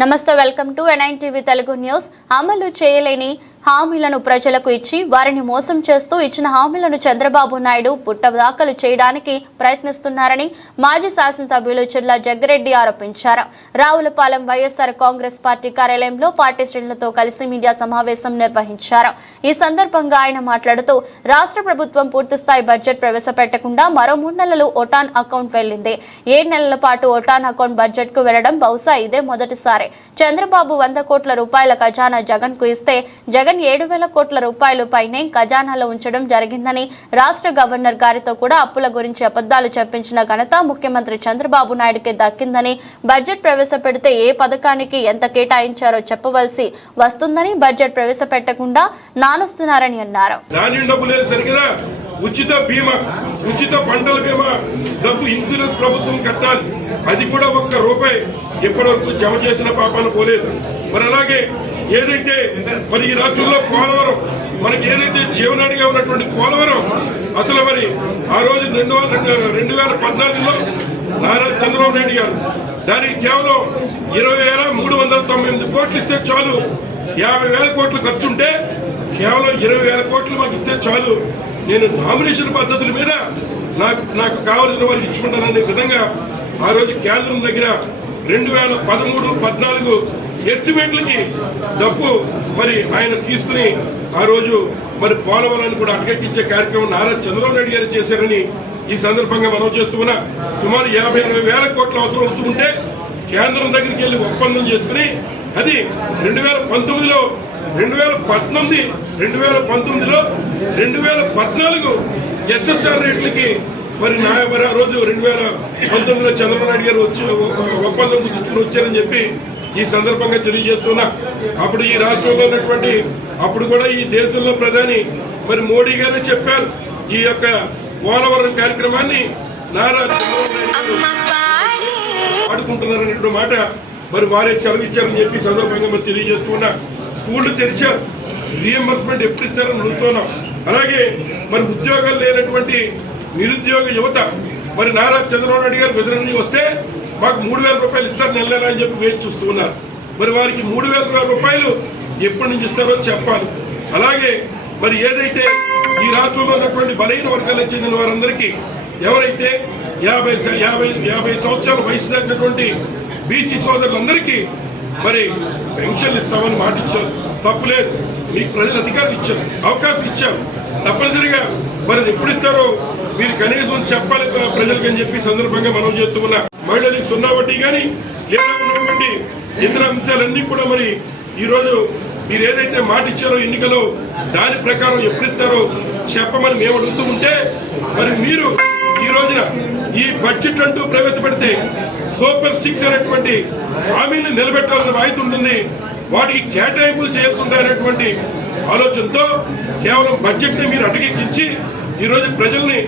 నమస్తే welcome to ఎన్ఐన్ TV Telugu news. అమలు చేయలేని హామీలను ప్రజలకు ఇచ్చి వారిని మోసం చేస్తూ ఇచ్చిన హామీలను చంద్రబాబు నాయుడు పుట్టదాఖలు చేయడానికి ప్రయత్నిస్తున్నారని మాజీ శాసనసభ్యులు చిర్ల జగ్గిరెడ్డి ఆరోపించారు. రావులపాలెం వైఎస్ఆర్ కాంగ్రెస్ పార్టీ కార్యాలయంలో పార్టీ శ్రేణులతో కలిసి మీడియా సమావేశం నిర్వహించారు. ఈ సందర్భంగా ఆయన మాట్లాడుతూ రాష్ట్ర ప్రభుత్వం పూర్తిస్థాయి బడ్జెట్ ప్రవేశపెట్టకుండా మరో మూడు నెలలు ఒటాన్ అకౌంట్ వెళ్ళింది ఏడు నెలల పాటు ఒటాన్ అకౌంట్ బడ్జెట్కు వెళ్ళడం బహుశా ఇదే మొదటిసారి. చంద్రబాబు వంద కోట్ల రూపాయల ఖజానా జగన్కు ఇస్తే జగన్ ఏడు వేల కోట్ల రూపాయలు పైనే ఖజానాలో ఉంచడం జరిగిందని రాష్ట్ర గవర్నర్ గారితో కూడా అప్పుల గురించి అబద్దాలు చెప్పించిన ఘనత ముఖ్యమంత్రి చంద్రబాబు నాయుడుకి దక్కిందని బడ్జెట్ ప్రవేశపెడితే ఏ పథకానికి ఎంత కేటాయించారో చెప్పవలసి వస్తుందని బడ్జెట్ ప్రవేశపెట్టకుండా నానుస్తున్నారని అన్నారు. ఉచిత బీమా ఉచిత పంటల బీమా డబ్బు ఇన్సూరెన్స్ ప్రభుత్వం కట్టాలి. అది కూడా ఒక్క రూపాయి ఇప్పటి వరకు జమ చేసిన పాపాన పోలేదు. మరి అలాగే ఏదైతే మరి ఈ రాష్ట్రంలో పోలవరం మనకి ఏదైతే జీవనాడిగా ఉన్నటువంటి పోలవరం అసలు మరి ఆ రోజు రెండు వేల రెండు- రెండు వేల పద్నాలుగులో నారా చంద్రబాబు నాయుడు గారు దానికి కేవలం ఇరవై వేల మూడు వందల తొంభై ఎనిమిది కోట్లు ఇస్తే చాలు. యాభై వేల కోట్లు ఖర్చుంటే కేవలం ఇరవై వేల కోట్లు మాకు ఇస్తే చాలు. నేను నామినేషన్ పద్ధతుల మీద నాకు నాకు కావలసిన వారికి ఇచ్చుకుంటాననే విధంగా ఆ రోజు కేంద్రం దగ్గర రెండు వేల పదమూడు పద్నాలుగు ఎస్టిమేట్లకి డబ్బు మరి ఆయన తీసుకుని ఆ రోజు మరి పోలవరాన్ని కూడా అటకెక్కించే కార్యక్రమం నారా చంద్రబాబు నాయుడు గారు చేశారని ఈ సందర్భంగా మనం చేస్తున్న సుమారు యాభై ఎనభై వేల కోట్ల అవసరం అవుతూ ఉంటే కేంద్రం దగ్గరికి వెళ్ళి ఒప్పందం చేసుకుని అది రెండు వేల పంతొమ్మిదిలో రెండు వేల పద్నాలుగు రెండు వేల పంతొమ్మిదిలో రెండు వేల పద్నాలుగు ఎస్ఎస్ఆర్ రేట్లకి మరి నా మరి ఆ రోజు రెండు వేల పంతొమ్మిదిలో చంద్రబాబు నాయుడు గారు వచ్చి ఒ- ఒప్పందం కుదుర్చుకుని వచ్చారని చెప్పి ఈ సందర్భంగా తెలియజేస్తున్నా అప్పుడు ఈ రాష్ట్రంలో ఉన్నటువంటి అప్పుడు కూడా ఈ దేశంలో ప్రధాని మరి మోడీ గారే చెప్పారు ఈ యొక్క పోలవరం కార్యక్రమాన్ని నారా చంద్రబాబు నాయుడు ఆడుకుంటున్నారనేటువంటి మాట మరి వారే సెలవు ఇచ్చారని చెప్పి సందర్భంగా మరి తెలియజేస్తున్నా. స్కూళ్ళు తెరిచారు రియంబర్స్మెంట్ ఎప్పుడు ఇస్తారని అడుగుతున్నాం. అలాగే మరి ఉద్యోగాలు లేనటువంటి నిరుద్యోగ యువత మరి నారా చంద్రబాబు నాయుడు గారు విజయనగరం వస్తే మాకు మూడు వేల రూపాయలు ఇస్తారు నెల నెల అని చెప్పి వేచి చూస్తున్నారు మరి వారికి మూడు వేల రూపాయలు ఎప్పటి నుంచి ఇస్తారో చెప్పాలి. అలాగే మరి ఏదైతే ఈ రాష్ట్రంలో ఉన్నటువంటి బలహీన వర్గాలకు చెందిన వారందరికీ ఎవరైతే యాభై యాభై యాభై సంవత్సరాల వయసు దాటినటువంటి బీసీ సోదరులందరికీ మరి పెన్షన్ ఇస్తామని మాట ఇచ్చారు తప్పులేదు మీకు ప్రజలు అధికారం ఇచ్చారు అవకాశం ఇచ్చారు. తప్పనిసరిగా మరి ఎప్పుడు ఇస్తారో మీరు కనీసం చెప్పాలి ప్రజలకు అని చెప్పి సందర్భంగా మనం చేస్తున్న మహిళలకు సున్నా వడ్డీ కానీ లేదా ఉన్నటువంటి ఇతర అంశాలన్నీ కూడా మరి ఈరోజు మీరు ఏదైతే మాట ఇచ్చారో ఎన్నికలో దాని ప్రకారం ఎప్పుడు ఇస్తారో చెప్పమని మేము అడుగుతూ ఉంటే మరి మీరు ఈ రోజున ఈ బడ్జెట్ అంటూ ప్రవేశపెడితే సూపర్ సిక్స్ అనేటువంటి హామీని నిలబెట్టాలన్న బాధ్యత ఉంటుంది. వాటికి కేటాయింపులు చేయకుండా అనేటువంటి ఆలోచనతో కేవలం బడ్జెట్ని మీరు అటకెక్కించి ఈరోజు ప్రజల్ని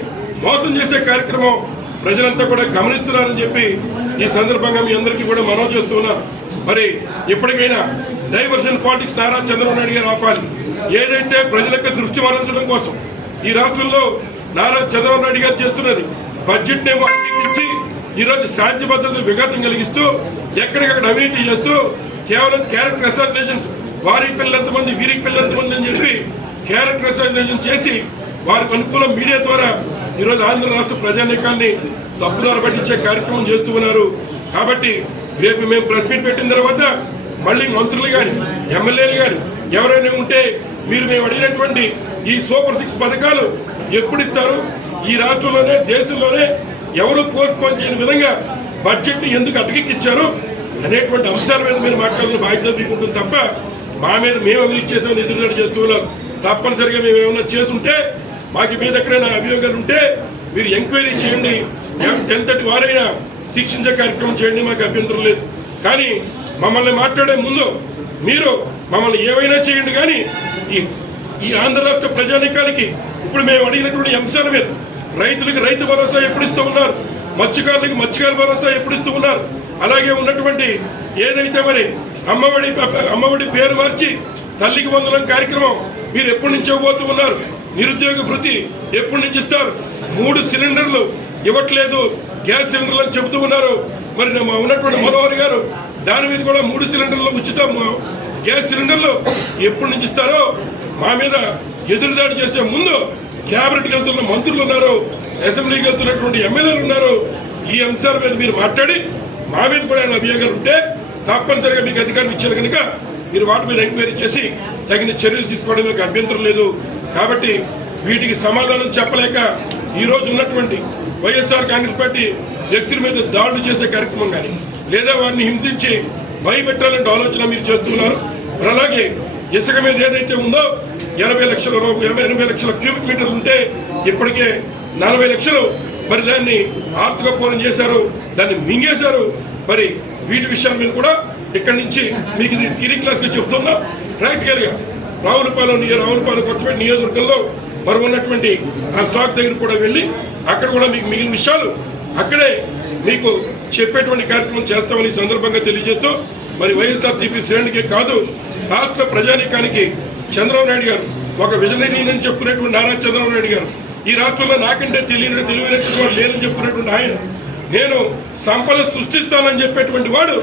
మోసం చేసే కార్యక్రమం ప్రజలంతా కూడా గమనిస్తున్నారని చెప్పి ఈ సందర్భంగా మీ అందరికీ కూడా మనవి చేస్తూ మరి ఎప్పటికైనా డైవర్షన్ పాలిటిక్స్ నారా చంద్రబాబు నాయుడు గారు ఆపాలి. ఏదైతే ప్రజలకు దృష్టి మరల్చడం కోసం ఈ రాష్ట్రంలో నారా చంద్రబాబు నాయుడు గారు చేస్తున్నది బడ్జెట్ నేమో అటకెక్కించి ఈ రోజు శాంతి భద్రత విఘాతం కలిగిస్తూ ఎక్కడికక్కడ అవినీతి చేస్తూ కేవలం క్యారెక్టర్ అసాసినేషన్స్ వారి పిల్లలంతమంది వీరికి పిల్లలంతమంది అని చెప్పి క్యారెక్టర్ అసాసినేషన్ చేసి వారికి అనుకూలం మీడియా ద్వారా ఈరోజు ఆంధ్ర రాష్ట్ర ప్రజానీకాన్ని తప్పుదారు పట్టించే కార్యక్రమం చేస్తూ ఉన్నారు. కాబట్టి రేపు మేము ప్రెస్ మీట్ పెట్టిన తర్వాత మళ్ళీ మంత్రులు కానీ ఎమ్మెల్యేలు కానీ ఎవరైనా ఉంటే మీరు మేము అడిగినటువంటి ఈ సూపర్ సిక్స్ పథకాలు ఎప్పుడు ఇస్తారు? ఈ రాష్ట్రంలోనే దేశంలోనే ఎవరు పోస్ట్ పోన్ చేయని విధంగా బడ్జెట్ని ఎందుకు అటకెక్కిచ్చారు అనేటువంటి అంశాల మీద మీరు మాట్లాడిన బాధ్యత తీసుకుంటుంది తప్ప మా మీద మేము అభివృద్ధి చేసామని ఎదురుదాడి చేస్తూ ఉన్నారు తప్పనిసరిగా మేము ఏమైనా చేసుంటే మాకు మీద ఎక్కడైనా అభియోగాలు ఉంటే మీరు ఎంక్వైరీ చేయండి. ఎంతటి వారైనా శిక్షించే కార్యక్రమం చేయండి మాకు అభ్యంతరం లేదు. కానీ మమ్మల్ని మాట్లాడే ముందు మీరు మమ్మల్ని ఏవైనా చేయండి కానీ ఈ ఈ ఆంధ్ర రాష్ట్ర ప్రజానీకానికి ఇప్పుడు మేము అడిగినటువంటి అంశాల మీద రైతులకు రైతు భరోసా ఎప్పుడు ఇస్తూ ఉన్నారు? మత్స్యకారులకు మత్స్యకార భరోసా ఎప్పుడు ఇస్తూ ఉన్నారు? అలాగే ఉన్నటువంటి ఏదైతే మరి అమ్మఒడి అమ్మఒడి పేరు మార్చి తల్లికి వందనం కార్యక్రమం మీరు ఎప్పటి నుంచి ఇవ్వబోతూ ఉన్నారు. నిరుద్యోగ భృతి ఎప్పటి నుంచి ఇస్తారు? మూడు సిలిండర్లు ఇవ్వట్లేదు. గ్యాస్ సిలిండర్లు అని చెబుతూ ఉన్నారు. మరి మా ఉన్నటువంటి మనోహర్ గారు దాని మీద కూడా మూడు సిలిండర్లు ఉచిత. గ్యాస్ సిలిండర్లు ఎప్పటి నుంచి ఇస్తారో మా మీద ఎదురుదాడి చేసే ముందు క్యాబినెట్కి వెళ్తున్న మంత్రులు ఉన్నారు. అసెంబ్లీకి వెళ్తున్నటువంటి ఎమ్మెల్యేలు ఉన్నారు. ఈ అంశాల మీద మీరు మాట్లాడి మా మీద కూడా ఏమైనా అభియోగాలు ఉంటే తప్పనిసరిగా మీకు అధికారం ఇచ్చారు కనుక మీరు వాటి మీద ఎంక్వైరీ చేసి తగిన చర్యలు తీసుకోవడం మీకు అభ్యంతరం లేదు. కాబట్టి వీటికి సమాధానం చెప్పలేక ఈ రోజు ఉన్నటువంటి వైఎస్ఆర్ కాంగ్రెస్ పార్టీ వ్యక్తుల మీద దాడులు చేసే కార్యక్రమం కానీ లేదా వారిని హింసించి భయపెట్టాలంటే ఆలోచన మీరు చేస్తున్నారు అలాగే ఇసుక మీద ఏదైతే ఉందో ఎనభై లక్షల ఎనభై లక్షల క్యూబిక్ మీటర్లు ఉంటే ఇప్పటికే నలభై లక్షలు మరి దాన్ని ఆర్థిక పూరం చేశారు దాన్ని మింగేశారు. మరి వీటి విషయాల మీద కూడా ఇక్కడి నుంచి మీకు ఇది థియరీ క్లాస్గా చెప్తున్నా. ప్రాక్టికల్గా రావులపాలెం నియో రావులపాలెం కొత్తపేట నియోజకవర్గంలో మరి ఉన్నటువంటి ఆ స్టాక్ దగ్గర కూడా వెళ్ళి అక్కడ కూడా మీకు మిగిలిన విషయాలు అక్కడే మీకు చెప్పేటువంటి కార్యక్రమం చేస్తామని సందర్భంగా తెలియజేస్తూ మరి వైఎస్ఆర్ సిపి శ్రేణికే కాదు రాష్ట్ర ప్రజానీకానికి చంద్రబాబు నాయుడు గారు ఒక విజనరీ చెప్పుకునేటువంటి నారా చంద్రబాబు నాయుడు గారు. ఈ రాష్ట్రంలో నాకంటే తెలియని తెలివైనటువంటి వాడు లేదని చెప్పినటువంటి ఆయన నేను సంపద సృష్టిస్తానని చెప్పేటువంటి వాడు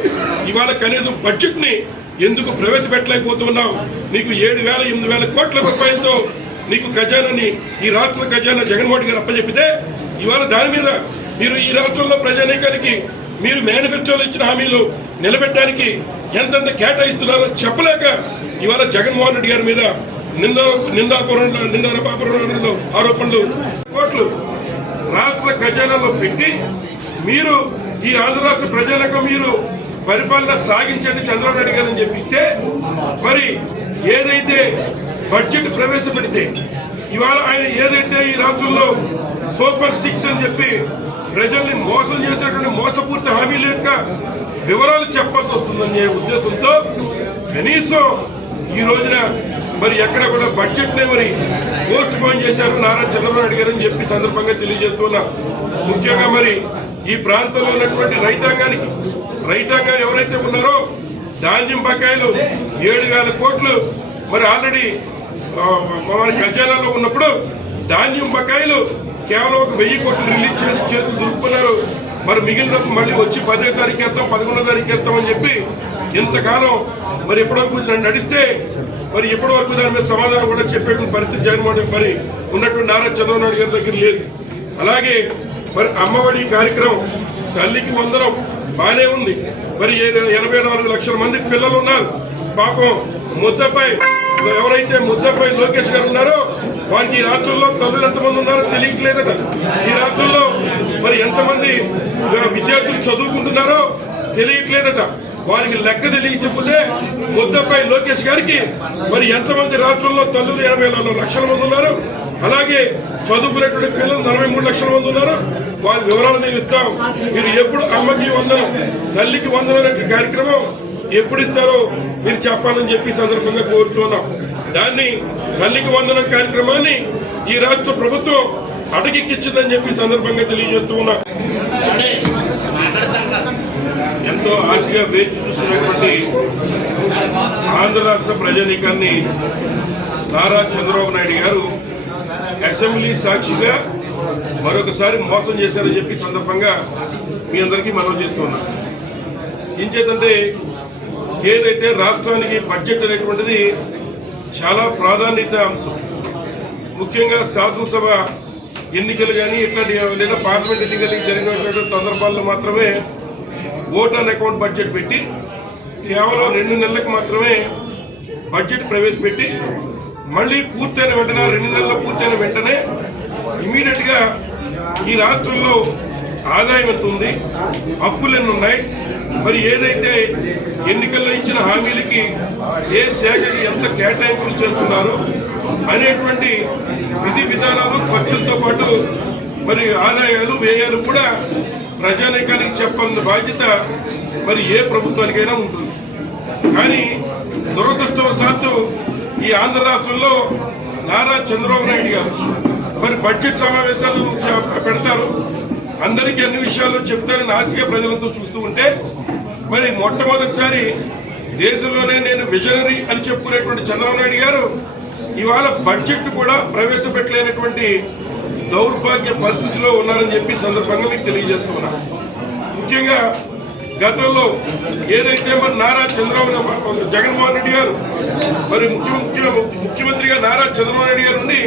ఇవాళ కనీసం బడ్జెట్ని ఎందుకు ప్రవేశపెట్టలేకపోతున్నావు? నీకు ఏడు వేల ఎనిమిది వేల కోట్ల రూపాయలతో నీకు ఖజానాని ఈ రాష్ట్ర ఖజానా జగన్మోహన్ గారు అప్పచెప్పితే ఇవాళ దాని మీద మీరు ఈ రాష్ట్రంలో ప్రజానీకానికి మీరు మేనిఫెస్టోలో ఇచ్చిన హామీలు నిలబెట్టడానికి ఎంతెంత కేటాయిస్తున్నారో చెప్పలేక ఇవాళ జగన్మోహన్ రెడ్డి గారి మీద నిందా నిందాపురంలో నిందారపాపురంలో ఆరోపణలు కోట్లు రాష్ట్ర ఖజానాలో పెట్టి మీరు ఈ ఆంధ్ర రాష్ట్ర ప్రజలకు మీరు పరిపాలన సాగించండి చంద్రబాబు నాయుడు గారని చెప్పిస్తే మరి ఏదైతే బడ్జెట్ ప్రవేశపెడితే ఇవాళ ఆయన ఏదైతే ఈ రాష్ట్రంలో సూపర్ సిక్స్ అని చెప్పి ప్రజల్ని మోసం చేసినటువంటి మోసపూర్తి హామీల యొక్క వివరాలు చెప్పాల్సి వస్తుందనే ఉద్దేశంతో కనీసం ఈ రోజున మరి ఎక్కడ కూడా బడ్జెట్ నే మరి పోస్ట్ పోన్ చేశారు. నారా చంద్రబాబు నాయుడు గారు అని చెప్పి సందర్భంగా తెలియజేస్తున్నా. ముఖ్యంగా మరి ఈ ప్రాంతంలో ఉన్నటువంటి రైతాంగానికి రైతాంగం ఎవరైతే ఉన్నారో ధాన్యం బకాయిలు ఏడు వేల కోట్లు మరి ఆల్రెడీ మన ఖజానాలో ఉన్నప్పుడు ధాన్యం బకాయిలు కేవలం ఒక వెయ్యి కోట్లు రిలీజ్ చేసి చేతులు దురుపుకున్నారు మరి మిగిలిన మళ్ళీ వచ్చి పదో తారీఖు వేస్తాం పదకొండో తారీఖు వేస్తామని చెప్పి ఇంతకాలం మరి ఎప్పటివరకు నడిస్తే మరి ఎప్పటివరకు దాని మీద సమాధానం కూడా చెప్పేటువంటి పరిస్థితి జగన్మోహన్ మరి ఉన్నటువంటి నారా చంద్రబాబు నాయుడు గారి దగ్గర లేదు. అలాగే మరి అమ్మఒడి కార్యక్రమం తల్లికి వందనం బానే ఉంది. మరి ఎనభై నాలుగు లక్షల మంది పిల్లలు ఉన్నారు. పాపం ముద్దపై ఎవరైతే ముద్దపై లోకేష్ గారు ఉన్నారో వారికి ఈ రాష్ట్రంలో తల్లులు ఎంతమంది ఉన్నారో తెలియట్లేదట. ఈ రాష్ట్రంలో మరి ఎంతమంది విద్యార్థులు చదువుకుంటున్నారో తెలియట్లేదట. వారికి లెక్క చెప్తే ముద్దపై లోకేష్ గారికి మరి ఎంతమంది రాష్ట్రంలో తల్లులు ఎనభై నాలుగు లక్షల మంది ఉన్నారు? అలాగే చదువుకునేటువంటి పిల్లలు నలభై మూడు లక్షల మంది ఉన్నారు? వారి వివరాలు మేము ఇస్తాం. మీరు ఎప్పుడు అమ్మకి వందనం తల్లికి వందనం అనే కార్యక్రమం ఎప్పుడు ఇస్తారో మీరు చెప్పాలని చెప్పి సందర్భంగా కోరుతున్నాం. దాన్ని తల్లికి వందనం కార్యక్రమాన్ని ఈ రాష్ట్ర ప్రభుత్వం అటకెక్కించిందని చెప్పి సందర్భంగా తెలియజేస్తూ ఉన్నా. ఎంతో ఆశగా వేచి చూస్తున్నటువంటి ఆంధ్ర రాష్ట్ర ప్రజానీకాన్ని నారా చంద్రబాబు నాయుడు గారు అసెంబ్లీ సాక్షిగా మరొకసారి మోసం చేశారని చెప్పి సందర్భంగా మీ అందరికీ మనం చేస్తున్నా ఏం చేతంటే ఏదైతే రాష్ట్రానికి బడ్జెట్ అనేటువంటిది చాలా ప్రాధాన్యత అంశం. ముఖ్యంగా శాసనసభ ఎన్నికలు కానీ ఇట్లాంటి లేదా పార్లమెంట్ ఎన్నికలు జరిగినటువంటి సందర్భాల్లో మాత్రమే ఓట్ ఆన్ అకౌంట్ బడ్జెట్ పెట్టి కేవలం రెండు నెలలకు మాత్రమే బడ్జెట్ ప్రవేశపెట్టి మళ్ళీ పూర్తయిన వెంటనే రెండు నెలల పూర్తయిన వెంటనే ఇమీడియట్గా ఈ రాష్ట్రంలో ఆదాయం ఎంత ఉంది అప్పులు ఎన్ని ఉన్నాయి మరి ఏదైతే ఎన్నికల్లో ఇచ్చిన హామీలకి ఏ శాఖకి ఎంత కేటాయింపులు చేస్తున్నారు అనేటువంటి విధి విధానాలు ఖర్చులతో పాటు మరి ఆదాయాలు వ్యయాలు కూడా ప్రజానీకానికి చెప్పాలన్న బాధ్యత మరి ఏ ప్రభుత్వానికైనా ఉంటుంది. కానీ దురదృష్టవశాత్తు ఈ ఆంధ్ర రాష్ట్రంలో నారా చంద్రబాబు నాయుడు గారు మరి బడ్జెట్ సమావేశాలు పెడతారు. అందరికీ అన్ని విషయాలు చెప్తారని ఆశగా ప్రజలతో చూస్తూ ఉంటే మరి మొట్టమొదటిసారి దేశంలోనే నేను విజనరీ అని చెప్పుకునేటువంటి చంద్రబాబు నాయుడు గారు ఇవాళ బడ్జెట్ కూడా ప్రవేశపెట్టలేనటువంటి దౌర్భాగ్య పరిస్థితిలో ఉన్నారని చెప్పి సందర్భంగా మీకు తెలియజేస్తున్నా ముఖ్యంగా గతంలో ఏదైతే మరి నారా చంద్రబాబు జగన్మోహన్ రెడ్డి గారు మరి ముఖ్య ముఖ్యమంత్రిగా నారా చంద్రబాబు నాయుడు గారు ఉండి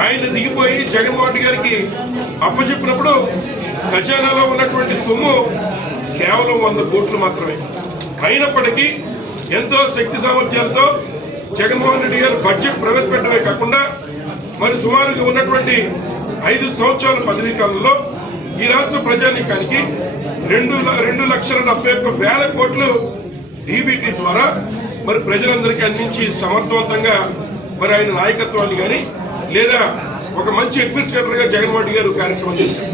ఆయన దిగిపోయి జగన్మోహన్ రెడ్డి గారికి అప్పచెప్పినప్పుడు ఖజానాలో ఉన్నటువంటి సొమ్ము కేవలం వంద కోట్లు మాత్రమే. అయినప్పటికీ ఎంతో శక్తి సామర్థ్యాలతో జగన్మోహన్ రెడ్డి గారు బడ్జెట్ ప్రవేశపెట్టడమే కాకుండా మరి సుమారుగా ఉన్నటువంటి ఐదు సంవత్సరాల పదవీ కాలంలో ఈ రాష్ట్ర ప్రజానీకానికి రెండు రెండు లక్షల డెబ్బై ఒక్క వేల కోట్లు డీబీటీ ద్వారా మరి ప్రజలందరికీ అందించి సమర్థవంతంగా మరి ఆయన నాయకత్వాన్ని కానీ లేదా ఒక మంచి అడ్మినిస్ట్రేటర్గా జగన్మోహన్ రెడ్డి గారు కార్యక్రమం చేశారు.